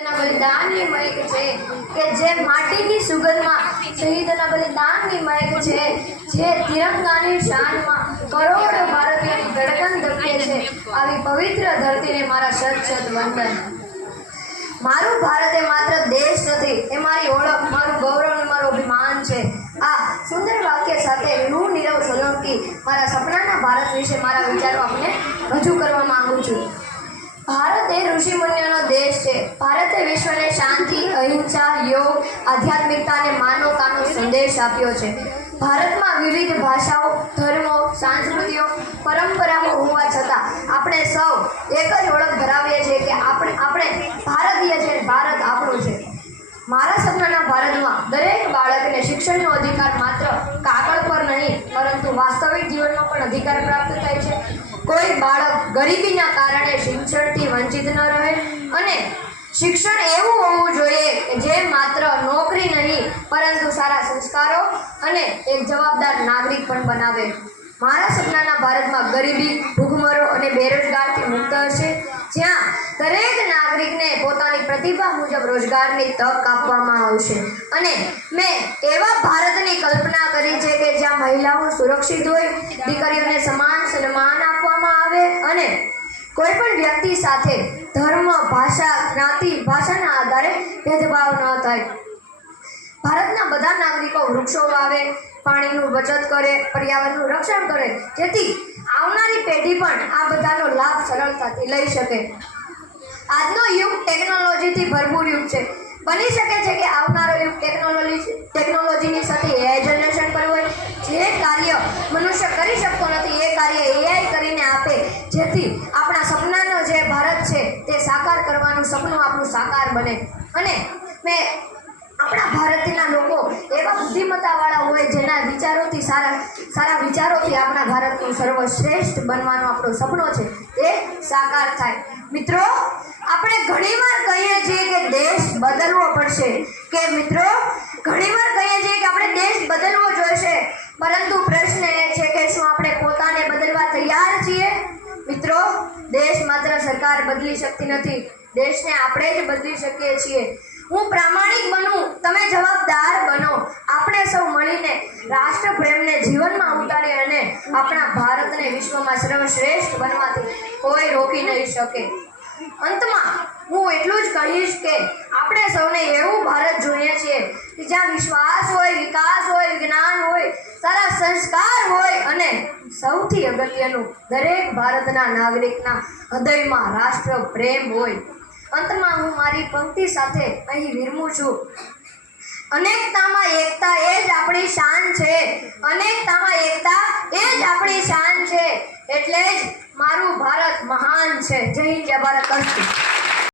બલિદાનની મહેક છે કે જે માટીની સુગંધમાં શહીદોના બલિદાનની મહેક છે, જે તિરંગાની શાનમાં કરોડો ભારતીયોની ધડકન ધબકે છે, આવી પવિત્ર ધરતીને મારા સત વંદન। મારું ભારત એ માત્ર દેશ નથી, એ મારી ઓળખ, મારું ગૌરવ અને મારું અભિમાન છે। આ સુંદર વાક્ય સાથે હું નીરવ સોલંકી મારા સપનાના ભારત વિશે મારા વિચારો આપને રજૂ કરવા માંગુ છું। ભારત એ ઋષિમુનિઓનો દેશ છે। ભારતે વિશ્વને શાંતિ, અહિંસા, યોગ, આધ્યાત્મિકતા અને માનવતાનો સંદેશ આપ્યો છે। ભારતમાં વિવિધ ભાષાઓ, ધર્મો, સંસ્કૃતિઓ, પરંપરાઓ હોવા છતાં આપણે સૌ એક જ ઓળખ ધરાવીએ છીએ કે આપણે ભારતીય છે, ભારત આપણું છે। મારા સપનાના ભારતમાં દરેક બાળકને શિક્ષણનો અધિકાર માત્ર કાગળ પર નહીં પરંતુ વાસ્તવિક જીવનમાં પણ અધિકાર પ્રાપ્ત થાય છે। કોઈ બાળક ગરીબીના કારણે શિક્ષણથી વંચિત ન રહે અને શિક્ષણ એવું હોવું જોઈએ કે જે માત્ર નોકરી નહીં પરંતુ સારા સંસ્કારો અને એક જવાબદાર નાગરિક પણ બનાવે। મારા સપનાના ભારતમાં ગરીબી, ભૂખમરો અને બેરોજગારથી મુક્ત હશે, જ્યાં દરેક નાગરિકને પોતાની પ્રતિભા મુજબ રોજગારની તક આપવામાં આવશે અને મેં એવા ભારતની કલ્પના કરી છે કે જ્યાં મહિલાઓ સુરક્ષિત હોય, દીકરીઓને સમાન સન્માન આપવામાં આવે અને કોઈ પણ વ્યક્તિ સાથે ધર્મ, ભાષા, જ્ઞાતિ, ભાષાના આધારે ભેદભાવ ન થાય। ભારતના બધા નાગરિકો વૃક્ષો વાવે, પાણીનું બચત કરે, પર્યાવરણનું રક્ષણ કરે, જેથી આવનારી પેઢી પણ આ બધાનો લાભ સરળતાથી લઈ શકે। આજનો યુગ ટેકનોલોજીથી ભરપૂર યુગ છે। બની શકે છે કે આવનારો યુગ ટેકનોલોજીની સાથે એઆઈ જનરેશન પર હોય। જે કાર્ય મનુષ્ય કરી શકતો નથી એ કાર્ય એઆઈ કરીને આપે, જેથી આપણા સપનાનો જે ભારત છે તે સાકાર કરવાનું સપનું આપણું સાકાર બને। અને મેં આપણા ભારતના લોકો એવા બુદ્ધિમત્તાવાળા હોય જેના વિચારોથી સારા વિચારોથી આપણા ભારતનું સર્વશ્રેષ્ઠ બનવાનું આપણું સપનું છે તે સાકાર થાય। મિત્રો, આપણે ઘણીવાર કહીએ છીએ કે દેશ બદલવો પડશે, કે મિત્રો ઘણીવાર કહીએ છીએ કે આપણે દેશ બદલવો જોઈશે, પરંતુ પ્રશ્ન એ છે કે શું આપણે પોતાને બદલવા તૈયાર છીએ? મિત્રો, દેશ માત્ર સરકાર બદલી શકતી નથી, દેશને આપણે જ બદલી શકીએ છીએ। હું પ્રામાણિક બનું, તમે જવાબદાર બનો, આપણે સૌ મળીને રાષ્ટ્રપ્રેમને જીવનમાં ઉતારી અને આપણા ભારતને વિશ્વમાં સર્વશ્રેષ્ઠ બનવાથી કોઈ રોકી નહીં શકે। અંતમાં હું એટલું જ કહીશ કે આપણે સૌને એવું ભારત જોઈએ છીએ કે જ્યાં વિશ્વાસ હોય, વિકાસ હોય, જ્ઞાન હોય, સારા સંસ્કાર હોય અને સૌથી અગત્યનું દરેક ભારતના નાગરિકના હૃદયમાં રાષ્ટ્ર પ્રેમ હોય। અંતમાં હું મારી પંક્તિ સાથે અહીં વિરમું છું। અનેકતામાં એકતા એ જ આપણી શાન છે, અનેકતામાં એકતા એ જ આપણી શાન છે, એટલે જ મારું ભારત મહાન છે। જય હિન્દ, જય ભારત।